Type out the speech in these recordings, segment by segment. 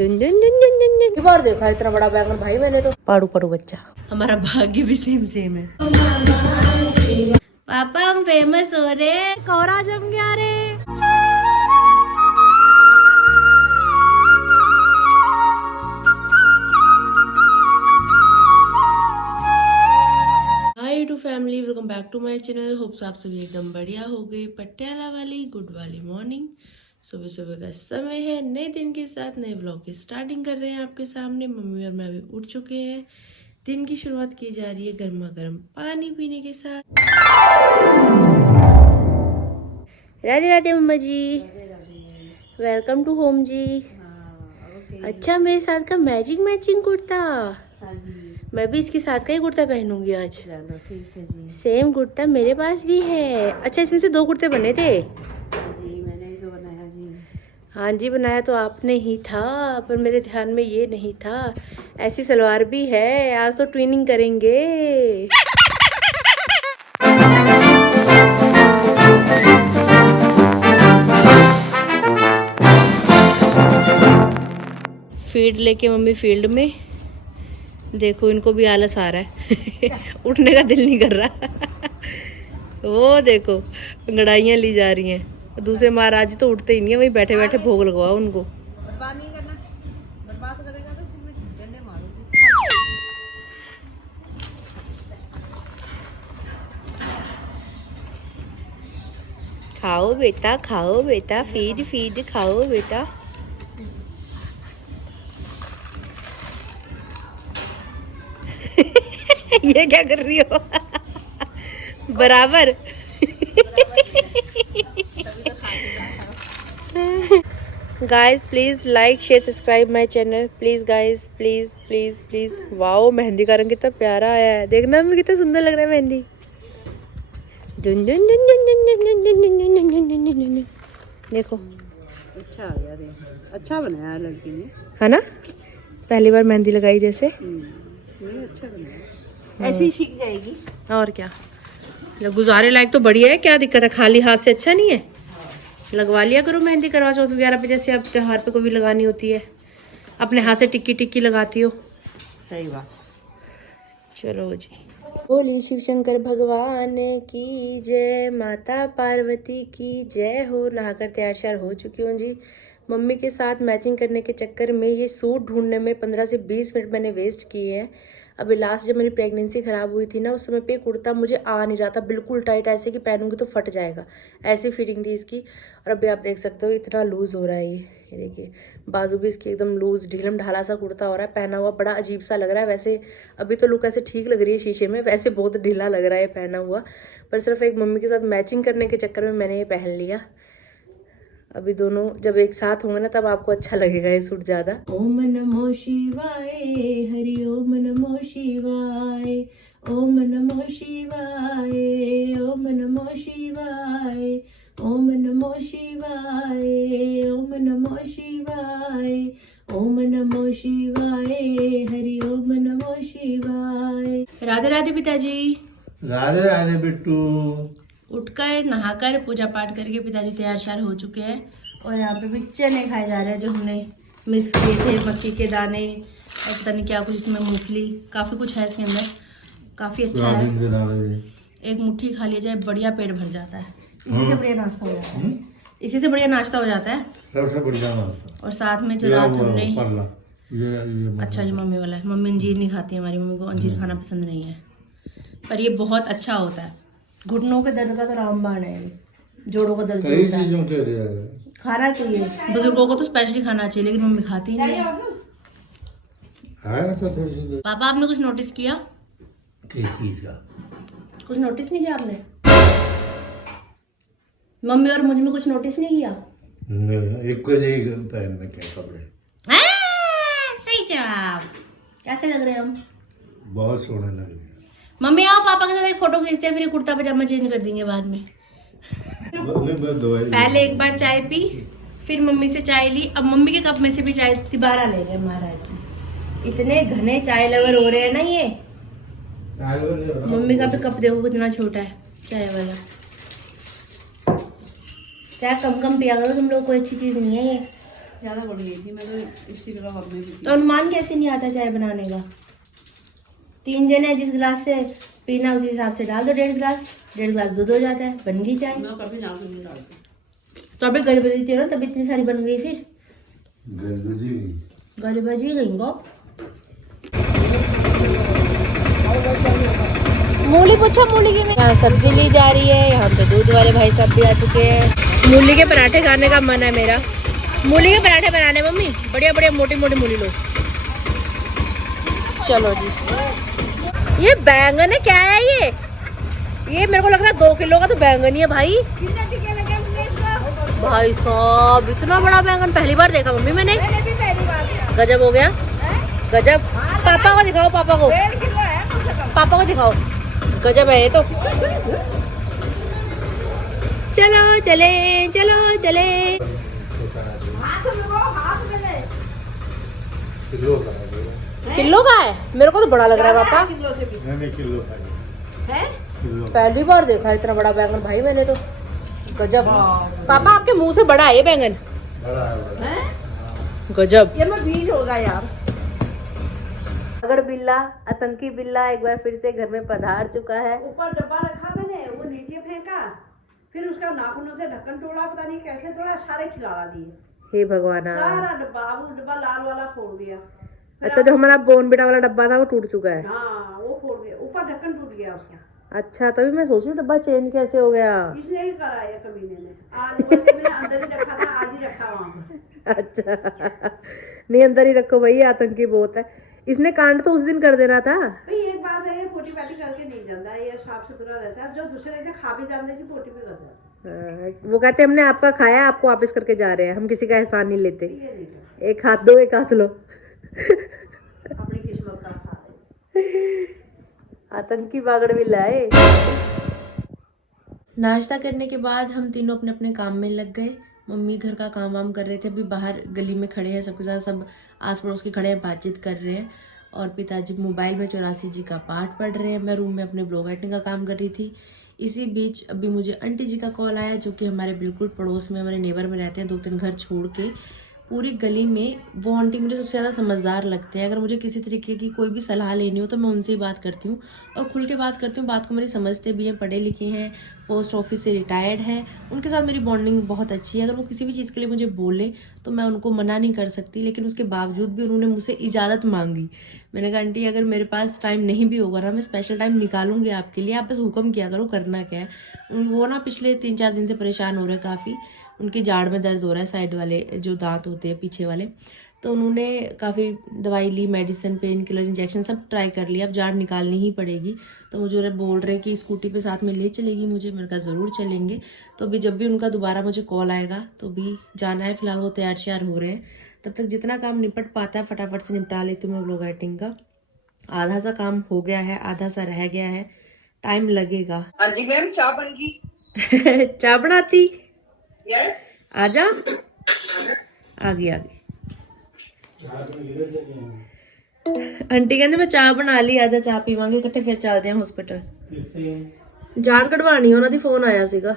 दुन दुन दुन दुन दुन दुन। बार देखा इतना बड़ा बैंगन भाई मैंने तो। पाड़ू पाड़ू बच्चा, हमारा भाग्य भी सेम सेम है। पापा हम फेमस हो रहे, कोहरा जम गया रे। Hi to family, welcome back to my channel. Hopes आप सभी एकदम बढ़िया हो गए। पटियाला वाली गुड वाली मॉर्निंग, सुबह सुबह का समय है। नए दिन के साथ नए व्लॉग की स्टार्टिंग कर रहे हैं आपके सामने। मम्मी और मैं अभी उठ चुके हैं। दिन की शुरुआत की जा रही है गर्मा गर्म पानी पीने के साथ। राधे राधे मम्मा जी, वेलकम टू होम जी। अच्छा, मेरे साथ का मैचिंग कुर्ता। मैं भी इसके साथ का ही कुर्ता पहनूंगी आज। चलो ठीक है जी। सेम कुर्ता मेरे पास भी है। अच्छा, इसमें से 2 कुर्ते बने थे जी, मैंने ही तो बनाया जी। हाँ जी, बनाया तो आपने ही था, पर मेरे ध्यान में ये नहीं था। ऐसी सलवार भी है, आज तो ट्विनिंग करेंगे। फीड लेके मम्मी फील्ड में, देखो इनको भी आलस आ रहा है। उठने का दिल नहीं कर रहा। वो देखो अंगड़ाइयाँ ली जा रही हैं। दूसरे महाराज जी तो उठते ही नहीं है, वहीं बैठे बैठे भोग लगवाओ उनको। बर्बाद नहीं करना, बर्बाद करेगा तो फिर मैं डंडे मारूंगी। खाओ बेटा, फीड खाओ बेटा। ये क्या कर रही हो? बराबर। Guys please like share subscribe my channel please guys, please please please. Wow, mehndi का रंग कितना प्यारा आया है। देखना में कितना सुंदर लग रहा है मेहंदी। दुन दुन दुन दुन दुन दुन दुन दुन दुन दुन दुन दुन दुन दुन। देखो अच्छा आ गया, अच्छा बनाया लड़की ने, है ना? पहली बार मेहंदी लगाई जैसे। अच्छा बनाया, ऐसे ही सीख जाएगी। और क्या, गुजारे लायक तो बढ़िया है। क्या दिक्कत है, खाली हाथ से अच्छा नहीं है? लगवा लिया करो मेहंदी करवा चौथ वगैरह पे, जैसे अब त्योहार पे कोई भी लगानी होती है। अपने हाथ से टिक्की टिक्की लगाती हो। सही बात। चलो जी, बोली शिव शंकर भगवान की जय, माता पार्वती की जय हो। नहाकर तैयार श्यार हो चुकी हूँ जी। मम्मी के साथ मैचिंग करने के चक्कर में ये सूट ढूंढने में 15 से 20 मिनट मैंने वेस्ट किए हैं। अभी लास्ट जब मेरी प्रेगनेंसी ख़राब हुई थी ना, उस समय पे कुर्ता मुझे आ नहीं रहा था बिल्कुल टाइट, ऐसे कि पहनूंगी तो फट जाएगा, ऐसी फिटिंग थी इसकी। और अभी आप देख सकते हो इतना लूज़ हो रहा है ये देखिए। बाजू भी इसकी एकदम लूज़ ढीलम ढाला सा कुर्ता हो रहा है, पहना हुआ बड़ा अजीब सा लग रहा है। वैसे अभी तो लुक ऐसे ठीक लग रही है शीशे में, वैसे बहुत ढीला लग रहा है पहना हुआ, पर सिर्फ एक मम्मी के साथ मैचिंग करने के चक्कर में मैंने ये पहन लिया। अभी दोनों जब एक साथ होंगे ना, तब आपको अच्छा लगेगा ये सूट ज़्यादा। ओम नमो शिवाय, हरि ओम नमो शिवाय, ओम नमो शिवाय, ओम नमो शिवाय, ओम नमो शिवाय, ओम नमो शिवाय, ओम नमो शिवाय, हरि ओम नमो शिवाय। राधे राधे पिताजी। राधे राधे बिट्टू। उठकर नहाकर पूजा पाठ करके पिताजी तैयार श्यार हो चुके हैं। और यहाँ पे भी चने खाए जा रहे हैं जो हमने मिक्स किए थे, मक्की के दाने और पता नहीं क्या कुछ, इसमें मूंगफली, काफ़ी कुछ है इसके अंदर, काफ़ी अच्छा है। एक मुट्ठी खा लिया जाए बढ़िया पेट भर जाता है। इसी से बढ़िया नाश्ता हो जाता है, इसी से बढ़िया नाश्ता हो जाता है, सबसे बढ़िया नाश्ता। और साथ में जो रात हमने, अच्छा ये मम्मी वाला है। मम्मी अंजीर नहीं खाती है, हमारी मम्मी को अंजीर खाना पसंद नहीं है, पर ये बहुत अच्छा होता है। घुटनों के दर्द का तो रामबाण है, जोड़ों का दर्द होता है, खाना चाहिए। बुजुर्गों को तो स्पेशली खाना चाहिए, लेकिन मम्मी खाती नहीं है। पापा आपने कुछ नोटिस किया? किस चीज का? कुछ नोटिस नहीं किया आपने? मम्मी और मुझ में कुछ नोटिस नहीं किया? नहीं, एक को नहीं पहनने के कपड़े। सही जवाब। कैसे लग रहे हैं हम? बहुत सोने लग रहे हैं। मम्मी आओ, पापा के साथ एक फोटो खींचते हैं, फिर कुर्ता पजामा चेंज कर देंगे बाद में। पहले एक बार चाय पी, फिर मम्मी से चाय ली, अब मम्मी के कप में से भी चाय तिबारा ले रहे हैं महाराज जी। इतने घने चाय लवर हो रहे हैं ना ये। मम्मी का भी कप देखो कितना छोटा है चाय वाला। चाय कम कम पिया करो, तुम लोग कोई अच्छी चीज नहीं है ये। ज्यादा बढ़ गई थी, मैं तो स्टील का कप में पीती। तो अनुमान कैसे नहीं आता चाय बनाने का? 3 जने जिस गिलास से पीना उसी हिसाब से डाल दो, 1.5 गिलास दूध हो जाता है, बन गई चाय। मैं कभी नाक नहीं डालती। तो अभी गजबजी थी ना, तब इतनी सारी बन गई। फिर गजबजी गजबजी गई वो। मूली पूछो, मूली की यहाँ सब्जी ली जा रही है। यहाँ पे दूध वाले भाई साहब भी आ चुके हैं। मूली के पराठे खाने का मन है मेरा। मूली के पराठे बनाने मम्मी, बढ़िया बढ़िया मोटी मोटी मूली लो। चलो जी। ये बैंगन है, क्या है ये मेरे को लग रहा है 2 किलो का तो बैंगन ही है भाई। भाई साहब इतना बड़ा बैंगन पहली बार देखा मम्मी मैंने। गजब हो गया, गजब। पापा को दिखाओ, पापा को दिखाओ, गजब है ये तो। चलो चले, चलो चले। किलो का है? मेरे को तो बड़ा लग रहा है पापा। किलो है? पहली बार देखा इतना बड़ा बैंगन भाई मैंने तो। गजब। पापा आपके मुंह से बड़ा है ये बैंगन। बड़ा है। गजब। ये मैं बीज होगा यार। अगर बिल्ला, आतंकी बिल्ला एक बार फिर से घर में पधार चुका है। ऊपर डब्बा रखा मैंने, वो नीचे फेंका, फिर उसका नाखूनों से ढक्कन तोड़ा, पता नहीं कैसे तोड़ा, सारे खिला दिए। हे भगवान। सारा डब्बा, वो डब्बा लाल वाला फोड़ दिया। अच्छा, जो हमारा बोनबिटा वाला डब्बा था वो टूट चुका है। हाँ वो फोड़ दिया, ऊपर ढक्कन टूट गया उसका। अच्छा, तभी मैं सोच रही हूँ डब्बा चेंज कैसे हो गया। इसने ही कराया कमीने ने। आज वैसे मैंने अंदर ही रखा था, आज ही रखा वहाँ पर। अच्छा नहीं, अंदर ही रखो भाई, आतंकी बहुत है। इसने कांड तो उस दिन कर देना था। भाई एक बात है, ये पोटी पाटी करके नहीं जाता, ये साफ सुथरा रहता है। जो दूसरे ने खा भी जाने से पोटी भी करता। वो कहते हमने आपका खाया, आपको वापस करके जा रहे हैं, हम किसी का एहसान नहीं लेते। ये नहीं करता। एक हाथ दो, एक हाथ लो। अपनी किस्मत का खा रहे। आतंकी बागड़ भी लाए। नाश्ता करने के बाद हम तीनों अपने अपने काम में लग गए। मम्मी घर का काम वाम कर रहे थे, अभी बाहर गली में खड़े हैं, सबके साथ सब आस पड़ोस के खड़े हैं, बातचीत कर रहे हैं। और पिताजी मोबाइल में 84 जी का पाठ पढ़ रहे हैं। मैं रूम में अपने ब्लॉग राइटिंग का काम कर रही थी। इसी बीच अभी मुझे आंटी जी का कॉल आया, जो कि हमारे बिल्कुल पड़ोस में, हमारे नेबर में रहते हैं, 2-3 घर छोड़ के। पूरी गली में वो आंटी मुझे सबसे ज़्यादा समझदार लगते हैं। अगर मुझे किसी तरीके की कोई भी सलाह लेनी हो तो मैं उनसे ही बात करती हूँ, और खुल के बात करती हूँ। बात को मेरी समझते भी हैं, पढ़े लिखे हैं, पोस्ट ऑफिस से रिटायर्ड हैं। उनके साथ मेरी बॉन्डिंग बहुत अच्छी है। अगर वो किसी भी चीज़ के लिए मुझे बोले तो मैं उनको मना नहीं कर सकती, लेकिन उसके बावजूद भी उन्होंने मुझसे इजाज़त मांगी। मैंने कहा आंटी अगर मेरे पास टाइम नहीं भी होगा ना, मैं स्पेशल टाइम निकालूंगी आपके लिए, आप बस हुक्म किया करो, करना क्या है। वो ना पिछले 3-4 दिन से परेशान हो रहे हैं काफ़ी। उनकी जाड़ में दर्द हो रहा है, साइड वाले जो दांत होते हैं पीछे वाले। तो उन्होंने काफ़ी दवाई ली, मेडिसिन, पेन किलर, इंजेक्शन सब ट्राई कर लिया। अब जाड़ निकालनी ही पड़ेगी। तो मुझे बोल रहे कि स्कूटी पे साथ में ले चलेगी मुझे। मैंने कहा ज़रूर चलेंगे। तो अभी जब भी उनका दोबारा मुझे कॉल आएगा तो भी जाना है। फिलहाल वो तैयार श्यार हो रहे हैं। तब तक जितना काम निपट पाता है फटाफट से निपटा लेती हूँ मैं ब्लॉग राइटिंग का। आधा सा काम हो गया है, आधा सा रह गया है, टाइम लगेगा। हाँ जी मैम, चाय बन गई। चाय बनाती? यस। आजा, आ गई। आंटी कहते मैं चाय बना ली, आजा चाय पीवांगे इकट्ठे, फिर चलते हैं हॉस्पिटल। जान कढ़वानी उन्होंने फोन आया सीगा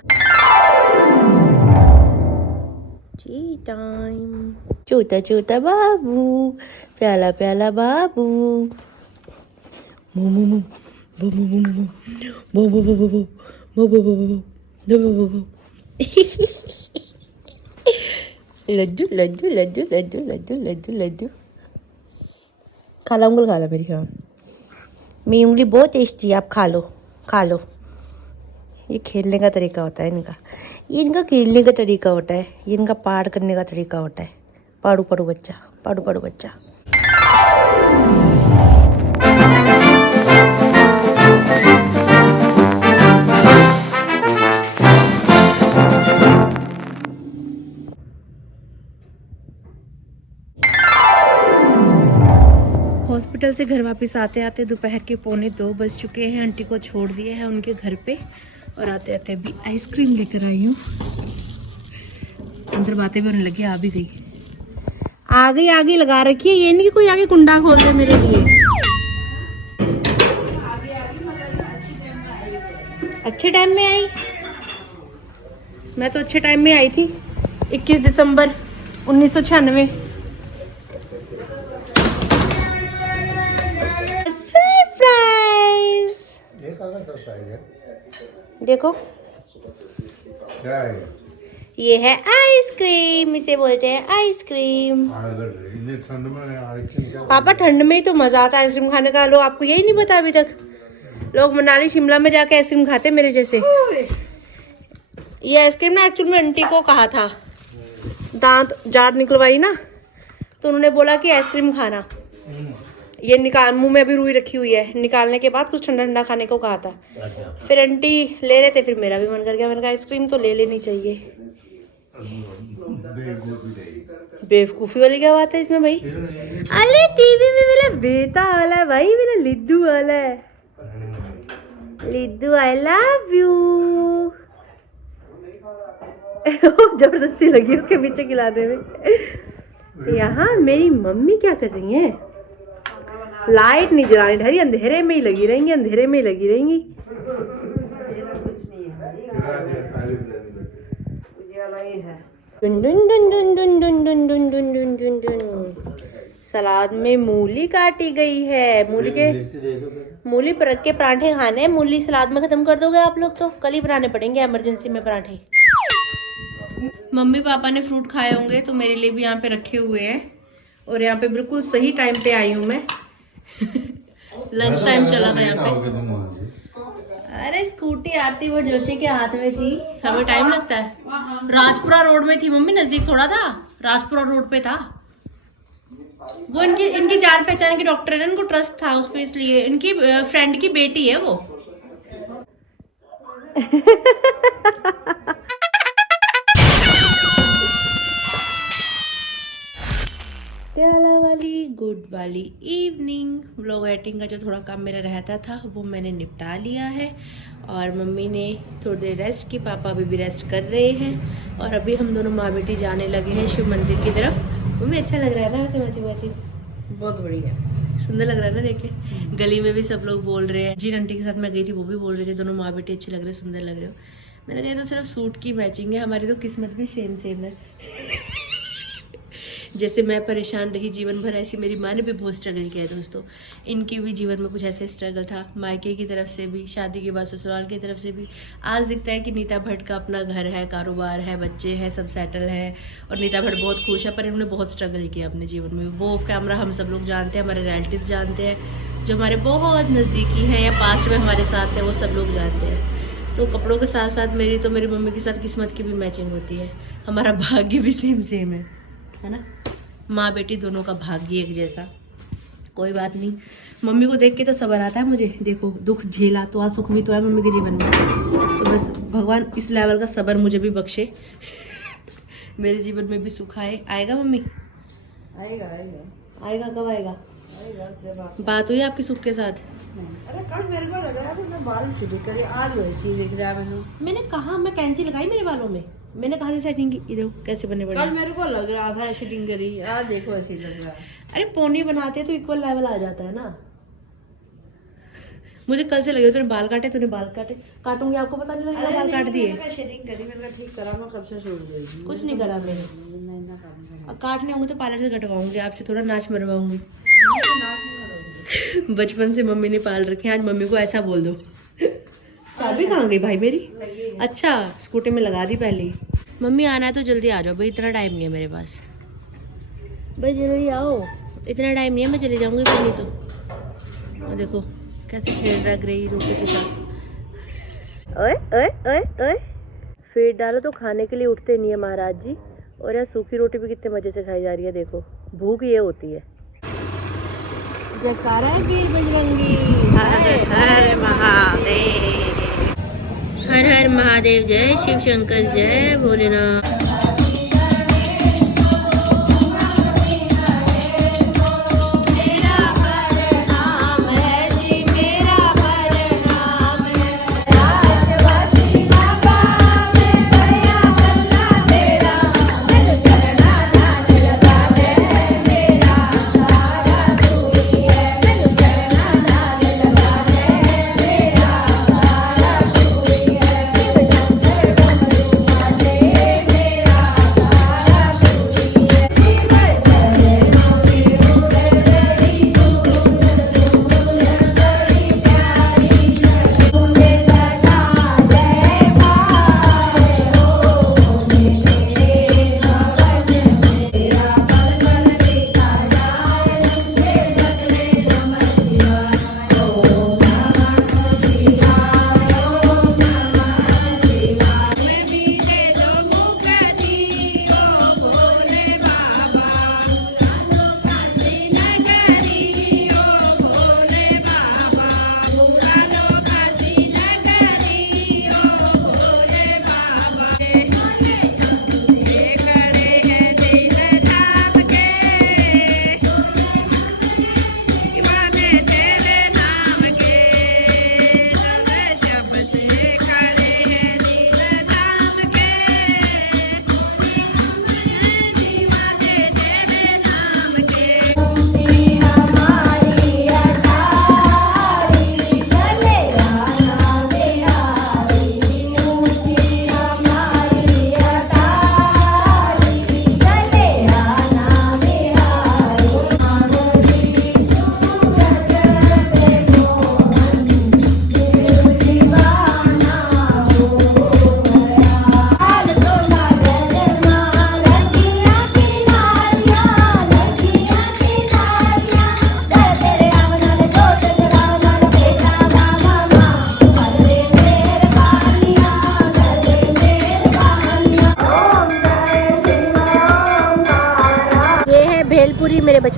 जी। टाइम छोटा छोटा बाबू, प्याला प्याला बाबू। लड्डू लड्डू लड्डू लड्डू लड्डू लड्डू लड्डू। खा लो उंगल, खा लो मेरी। हाँ मेरी उंगली बहुत टेस्टी है, आप खा लो, खा लो। ये खेलने का तरीका होता है इनका, ये इनका खेलने का तरीका होता है, ये इनका पाठ करने का तरीका होता है। पाड़ू पाड़ू बच्चा, पाड़ू पाड़ू बच्चा। हॉस्पिटल से घर वापस आते आते दोपहर के 1:45 बज चुके हैं। आंटी को छोड़ दिया है उनके घर पे, और आते आते अभी आइसक्रीम लेकर आई हूँ। अंदर बातें भी होने लगी, आ भी गई। आगे लगा रखी है, ये नहीं कि कोई आगे कुंडा खोल दे मेरे लिए। अच्छे टाइम में आई, मैं तो अच्छे टाइम में आई थी। 21 दिसंबर 1996। सरप्राइज। ये कहाँ का सरप्राइज है? देखो क्या है? ये है आइसक्रीम, इसे बोलते हैं आइसक्रीम। इतनी ठंड में आइसक्रीम क्या? पापा ठंड में ही तो मजा आता है आइसक्रीम खाने का। लोग आपको यही नहीं पता अभी तक? लोग मनाली शिमला में जाके आइसक्रीम खाते मेरे जैसे। ये आइसक्रीम ना एक्चुअली में आंटी को कहा था, दांत जाड़ निकलवाई ना, तो उन्होंने बोला कि आइसक्रीम खाना। ये निकाल, मुंह में अभी रुई रखी हुई है, निकालने के बाद कुछ ठंडा ठंडा खाने को कहा था। अच्छा। फिर आंटी ले रहे थे, फिर मेरा भी मन कर गया, मैंने कहा आइसक्रीम तो ले लेनी चाहिए। बेवकूफी वाली क्या बात है इसमें भाई? अरे टीवी में मेरा बेटा आला है भाई, मेरा लिद्दू आला है। लिद्दू आई लव यू। जबरदस्ती लगी उसके पीछे खिलाने में। यहाँ मेरी मम्मी क्या कर रही है? लाइट नहीं जलानी ढरी, अंधेरे में ही लगी रहेंगी, अंधेरे में ही लगी रहेंगी। डुन डुन डुन डुन डुन डुन डुन डुन डुन डुन डुन डुन। सलाद में मूली काटी गई है। मूली पर के पराठे खाने हैं। मूली सलाद में खत्म कर दोगे आप लोग तो कल ही बनाने पड़ेंगे इमरजेंसी में पराठे। मम्मी पापा ने फ्रूट खाए होंगे तो मेरे लिए भी यहाँ पे रखे हुए हैं, और यहाँ पे बिल्कुल सही टाइम पे आई हूँ मैं। लंच टाइम चला था यहाँ पे। अरे स्कूटी आती वो जोशी के हाथ में थी, हमें टाइम लगता है। राजपुरा रोड में थी मम्मी, नजदीक थोड़ा था, राजपुरा रोड पे था वो। इनकी जान पहचान की डॉक्टर है, इनको ट्रस्ट था उस पे, इसलिए इनकी फ्रेंड की बेटी है वो। प्याला वाली गुड वाली इवनिंग। व्लॉग एडिटिंग का जो थोड़ा काम मेरा रहता था वो मैंने निपटा लिया है, और मम्मी ने थोड़ी देर रेस्ट की, पापा अभी भी रेस्ट कर रहे हैं, और अभी हम दोनों माँ बेटी जाने लगे हैं शिव मंदिर की तरफ। मम्मी अच्छा लग रहा है ना वैसे? माची माची बहुत बढ़िया, सुंदर लग रहा है ना देखे। गली में भी सब लोग बोल रहे हैं, जिन आंटी के साथ मैं गई थी वो भी बोल रहे थे दोनों माँ बेटी अच्छे लग रहे हो, सुंदर लग रहे हो। मैंने कहा तो सिर्फ सूट की मैचिंग है, हमारी तो किस्मत भी सेम सेम है। जैसे मैं परेशान रही जीवन भर, ऐसी मेरी माँ ने भी बहुत स्ट्रगल किया है दोस्तों। इनके भी जीवन में कुछ ऐसे स्ट्रगल था, मायके की तरफ से भी, शादी के बाद ससुराल की तरफ से भी। आज दिखता है कि नीता भट्ट का अपना घर है, कारोबार है, बच्चे हैं, सब सेटल है, और नीता भट्ट बहुत खुश है। पर इन्होंने बहुत स्ट्रगल किया अपने जीवन में। वो कैमरा हम सब लोग जानते हैं, हमारे रिलेटिव जानते हैं, जो हमारे बहुत नज़दीकी हैं या पास्ट में हमारे साथ हैं, वो सब लोग जानते हैं। तो कपड़ों के साथ साथ मेरी तो मेरी मम्मी के साथ किस्मत की भी मैचिंग होती है, हमारा भाग्य भी सेम सेम है ना। माँ बेटी दोनों का भाग्य एक जैसा। कोई बात नहीं, मम्मी को देख के तो सब्र आता है मुझे। देखो दुख झेला तो आज सुख भी तो है मम्मी के जीवन में, तो बस भगवान इस लेवल का सब्र मुझे भी बख्शे। मेरे जीवन में भी सुख आएगा मम्मी? आएगा आएगा आएगा। कब आएगा? आएगा। बात हुई आपकी सुख के साथ? अरे कल मेरे को लग रहा था मैं बाल सीधी करी, आज वैसी दिख रहा है मैंने। मैंने कहा, मैं कैंची लगाई मेरे बालों में, मैंने कहा से सेटिंग की, ये देखो कैसे बने बड़े। कल मेरे को लग रहा था शूटिंग करी, आज देखो ऐसे लग रहा है। अरे पोनी बनाते तो इक्वल लेवल आ जाता है ना। मुझे कल से लगे तूने बाल काटे, काटूंगी आपको पता नहीं लगेगा बाल काट दिए। शेडिंग करी, मैंने कहा ठीक करा, मैं कब से छोड़ गई। कुछ नहीं करा मैंने। अब काटने होंगे तो पार्लर से कटवाऊंगी, आपसे थोड़ा नाच मरवाऊंगी। बचपन से मम्मी ने पाल रखे हैं, आज मम्मी को ऐसा बोल दो। चाबी कहाँ गई भाई मेरी? अच्छा स्कूटी में लगा दी पहले ही। मम्मी आना है तो जल्दी आ जाओ भाई, इतना टाइम नहीं है मेरे पास। भाई जल्दी आओ, इतना टाइम नहीं है, मैं चली जाऊंगी फिर नहीं तो। और देखो कैसे खेल रहा है ग्रेई रोटी के साथ। ओए ओए ओए ओए, फीड डालो तो खाने के लिए उठते नहीं है महाराज जी। और यार सूखी रोटी भी कितने मजे से खाई जा रही है, देखो भूख ये होती है। जयकारा है वीर बजरंगी, हर हर महादेव, हर हर महादेव, जय शिव शंकर, जय भोलेनाथ।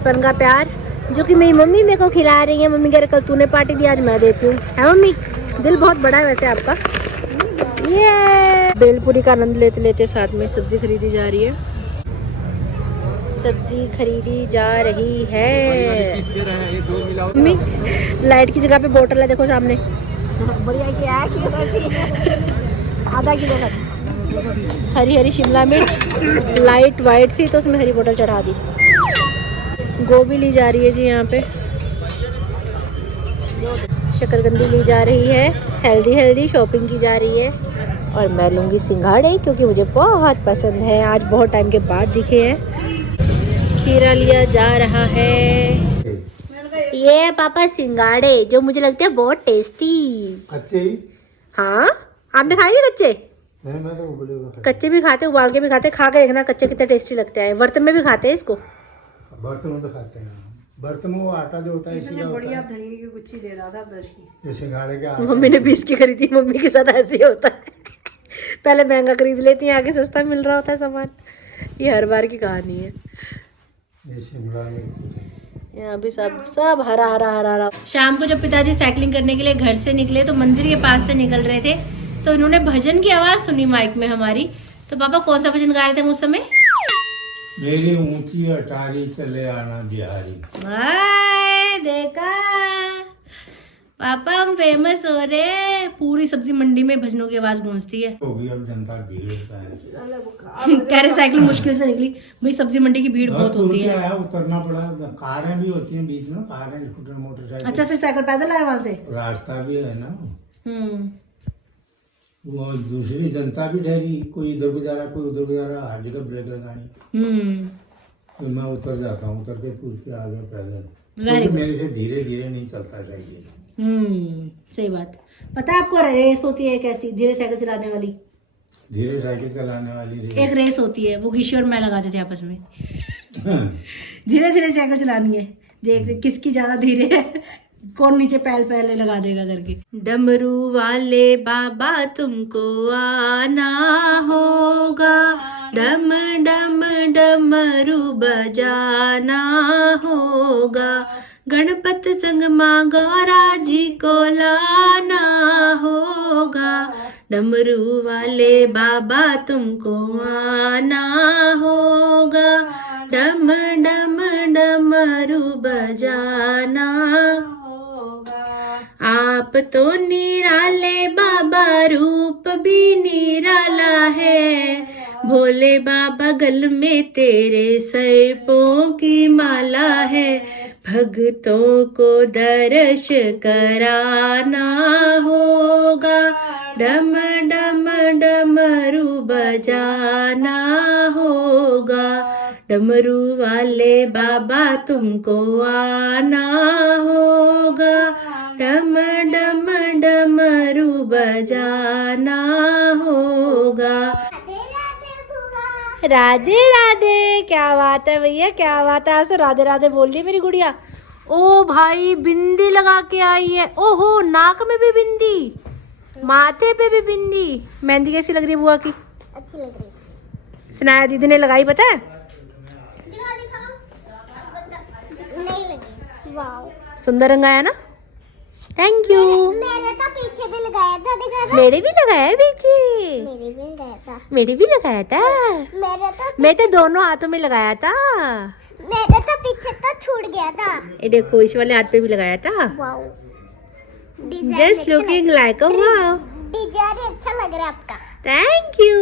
बचपन का प्यार जो कि मेरी मम्मी मेरे को खिला रही है। मम्मी कह रही कल तूने पार्टी दी, आज मैं देती हूँ। है मम्मी? दिल बहुत बड़ा है वैसे आपका। ये भेलपुरी का आनंद लेते लेते साथ में सब्जी खरीदी जा रही है। सब्जी खरीदी जा रही है। मम्मी लाइट की जगह पे बोतल है, देखो सामने। बढ़िया क्या आधा किलो का हरी हरी शिमला मिर्च लाइट वाइट थी तो उसमें हरी बोतल चढ़ा दी। गोभी ली जा रही है जी यहाँ पे। शकरकंदी ली जा रही है। हेल्दी हेल्दी शॉपिंग की जा रही है। और मैं लूँगी सिंघाड़े क्योंकि मुझे बहुत पसंद है। आज बहुत टाइम के बाद दिखे हैं। खीरा लिया जा रहा है। ये पापा सिंघाड़े जो मुझे लगते हैं बहुत टेस्टी। अच्छे ही हाँ आपने खाए क्या कच्चे? नहीं, मैं तो उबले हुए कच्चे भी खाते, उबाल के भी खाते। खा के देखना कच्चे कितने टेस्टी लगते हैं। बर्तन में भी खाते हैं इसको। बर्तन में तो खाते हैं। बर्तन में वो आटा जो होता है इसी का होता बढ़िया है। धनिया की गुच्छी दे रहा था ब्रश की। जो सिंघाड़े के आटा मम्मी ने 20 की खरीदी। मम्मी के साथ ऐसे ही होता है। पहले महंगा खरीद लेती है, आगे सस्ता मिल रहा होता है सामान। ये हर बार की कहानी है। ये शिमला मिर्च यहाँ भी सब हरा हरा हरा हरा। शाम को जब पिताजी साइकिलिंग करने के लिए घर से निकले तो मंदिर के पास से निकल रहे थे तो उन्होंने भजन की आवाज सुनी माइक में हमारी। तो पापा कौन सा भजन गा रहे थे उस समय? मेरी ऊंची अटारी चले आना बिहारी। हाय देखा पापा हम फेमस हो रहे। पूरी सब्जी मंडी में भजनों की आवाज गूंजती है। होगी अब जनता भीड़ कह रहे साइकिल मुश्किल से निकली भाई, सब्जी मंडी की भीड़ बहुत होती है। उतरना पड़ा। कारें भी होती हैं बीच में, कारें स्कूटर मोटरसाइकिल। अच्छा फिर साइकिल पैदल आया वहां से? रास्ता भी है ना। हम्म वो दूसरी जनता भी ठहरी, कोई इधर को जा रहा कोई उधर को जा रहा, हर जगह ब्रेक लगानी। तो मैं उतर जाता हूँ, उतर के टूट के आ गया पैदल। Very good. मेरे से धीरे धीरे नहीं चलता साइकिल। सही बात। पता है आपको रेस होती है कैसी? धीरे साइकिल चलाने वाली। धीरे साइकिल चलाने वाली एक रेस होती है, वो गिशी और मैं लगाते थे आपस में। धीरे धीरे साइकिल चलानी है, देख किसकी ज्यादा धीरे है, कौन नीचे पैल पहले लगा देगा करके। डमरू वाले बाबा तुमको आना होगा, डम डम डमरू बजाना होगा, गणपत संग माँ गौरा जी को लाना होगा, डमरू वाले बाबा तुमको आना होगा, डम डम डमरू बजाना होगा। आप तो निराले बाबा, रूप भी निराला है, भोले बाबा गल में तेरे सर्पों की माला है, भक्तों को दर्श कराना होगा, डम डम डमरू बजाना होगा, डमरू वाले बाबा तुमको आना होगा, डम डम डमरू बजाना होगा। राधे राधे। क्या बात है भैया, क्या बात है। ऐसे राधे राधे बोल रही है मेरी गुड़िया। ओ भाई बिंदी लगा के आई है। ओहो नाक में भी बिंदी, माथे पे भी बिंदी। मेहंदी कैसी लग रही है बुआ की? अच्छी लग रही। सनाया दीदी ने लगाई, पता है? नहीं लगी। वाओ सुंदर रंग आया ना। Thank you. मेरे तो पीछे भी लगाया था, दिखा रहा? मेरे भी लगाया है पीछे। मेरे भी लगाया था। मेरे भी लगाया था। मैं तो दोनों हाथों में लगाया था। मेरे तो पीछे तो छूट गया था। ये देखो इस वाले हाथ पे भी लगाया था। Wow just looking like a wow. Design अच्छा लग रहा है आपका। Thank you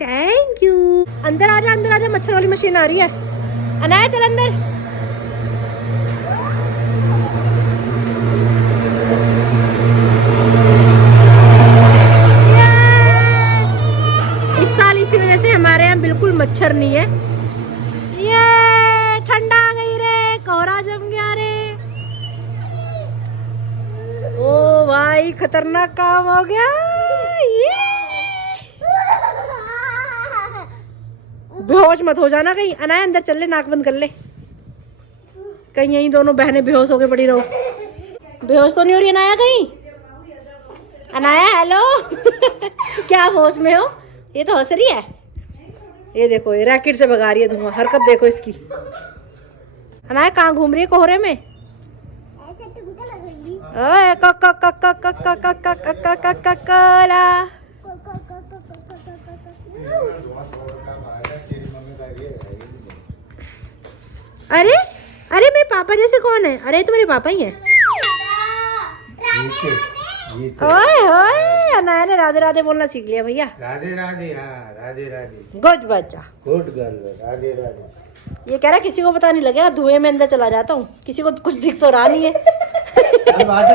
thank you. अंदर आ जा, मच्छर वाली मशीन आ रही है। अनाया चल अंदर। इस साल इसी वजह से हमारे यहाँ बिल्कुल मच्छर नहीं है। ये ठंडा आ गई रे, कोहरा जम गया रे। ओ भाई खतरनाक काम हो गया। ये बेहोश मत हो जाना कहीं। अनाया अंदर चल ले, नाक बंद कर ले। कहीं यही दोनों बहनें बेहोश होके पड़ी रहो। बेहोश तो नहीं हो रही अनाया कहीं? अनाया हेलो। क्या होश में हो? ये तो हंस रही है। ये देखो ये रैकेट से भगा रही है धुआं। हरकत देखो इसकी। अनाया कहाँ घूम रही है कोहरे में? ओए कोला। अरे अरे मेरे पापा जैसे कौन है? अरे तो मेरे पापा ही हैं। ओए ओए अनाया ने राधे राधे बोलना सीख लिया भैया। राधे राधे, हाँ राधे राधे, गुड बच्चा, गुड गर्ल, राधे राधे। ये कह रहा किसी को पता नहीं लगेगा, धुएं में अंदर चला जाता हूँ, किसी को कुछ दिख तो रहा नहीं है। चल बात।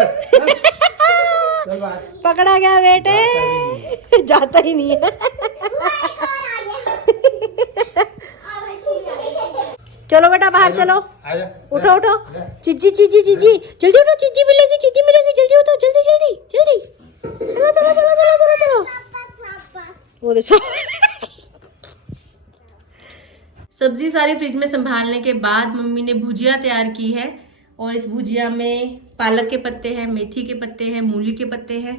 पकड़ा गया बेटे, जाता ही नहीं है। चलो बेटा बाहर चलो, आजा, उठो उठो, चिज्जी चिज्जी चिज्जी, जल्दी उठो, चिज्जी मिलेगी, चिज्जी मिलेगी, जल्दी उठो, जल्दी जल्दी जल्दी, चलो चलो चलो चलो चलो चलो। वो देखो सब्जी सारी फ्रिज में संभालने के बाद मम्मी ने भुजिया तैयार की है, और इस भुजिया में पालक के पत्ते हैं, मेथी के पत्ते हैं, मूली के पत्ते हैं,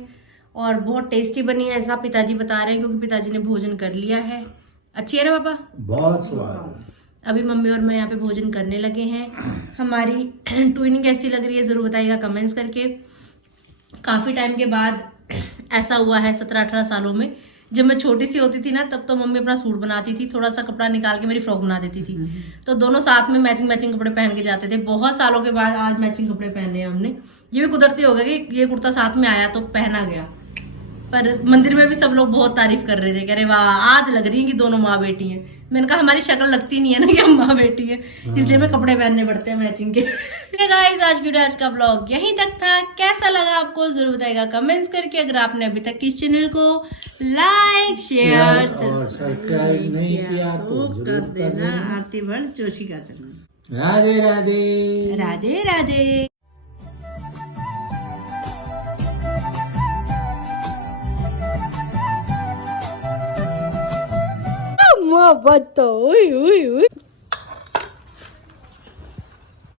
और बहुत टेस्टी बनी है ऐसा पिताजी बता रहे हैं, क्योंकि पिताजी ने भोजन कर लिया है। अच्छी है ना पापा? बहुत स्वाद। अभी मम्मी और मैं यहाँ पे भोजन करने लगे हैं। हमारी ट्विनिंग कैसी लग रही है ज़रूर बताइएगा कमेंट्स करके। काफ़ी टाइम के बाद ऐसा हुआ है 17-18 सालों में। जब मैं छोटी सी होती थी ना, तब तो मम्मी अपना सूट बनाती थी, थोड़ा सा कपड़ा निकाल के मेरी फ्रॉक बना देती थी, तो दोनों साथ में मैचिंग मैचिंग कपड़े पहन के जाते थे। बहुत सालों के बाद आज मैचिंग कपड़े पहने हैं हमने। ये भी कुदरती हो गया कि ये कुर्ता साथ में आया तो पहना गया। पर मंदिर में भी सब लोग बहुत तारीफ कर रहे थे, कह रहे वाह आज लग रही है कि दोनों माँ बेटी हैं। मैंने कहा हमारी शक्ल लगती नहीं है ना कि हम माँ बेटी हैं, इसलिए हमें कपड़े पहनने पड़ते हैं मैचिंग के। गाइस आज की वीडियो, आज का ब्लॉग यहीं तक था। कैसा लगा आपको जरूर बताइएगा कमेंट्स करके। अगर आपने अभी तक इस चैनल को लाइक शेयर और सब्सक्राइब नहीं किया तो कर जरूर कर देना। देना। आरती बन जोशी का चैनल। राधे राधे, राधे राधे। मोहब्बत तो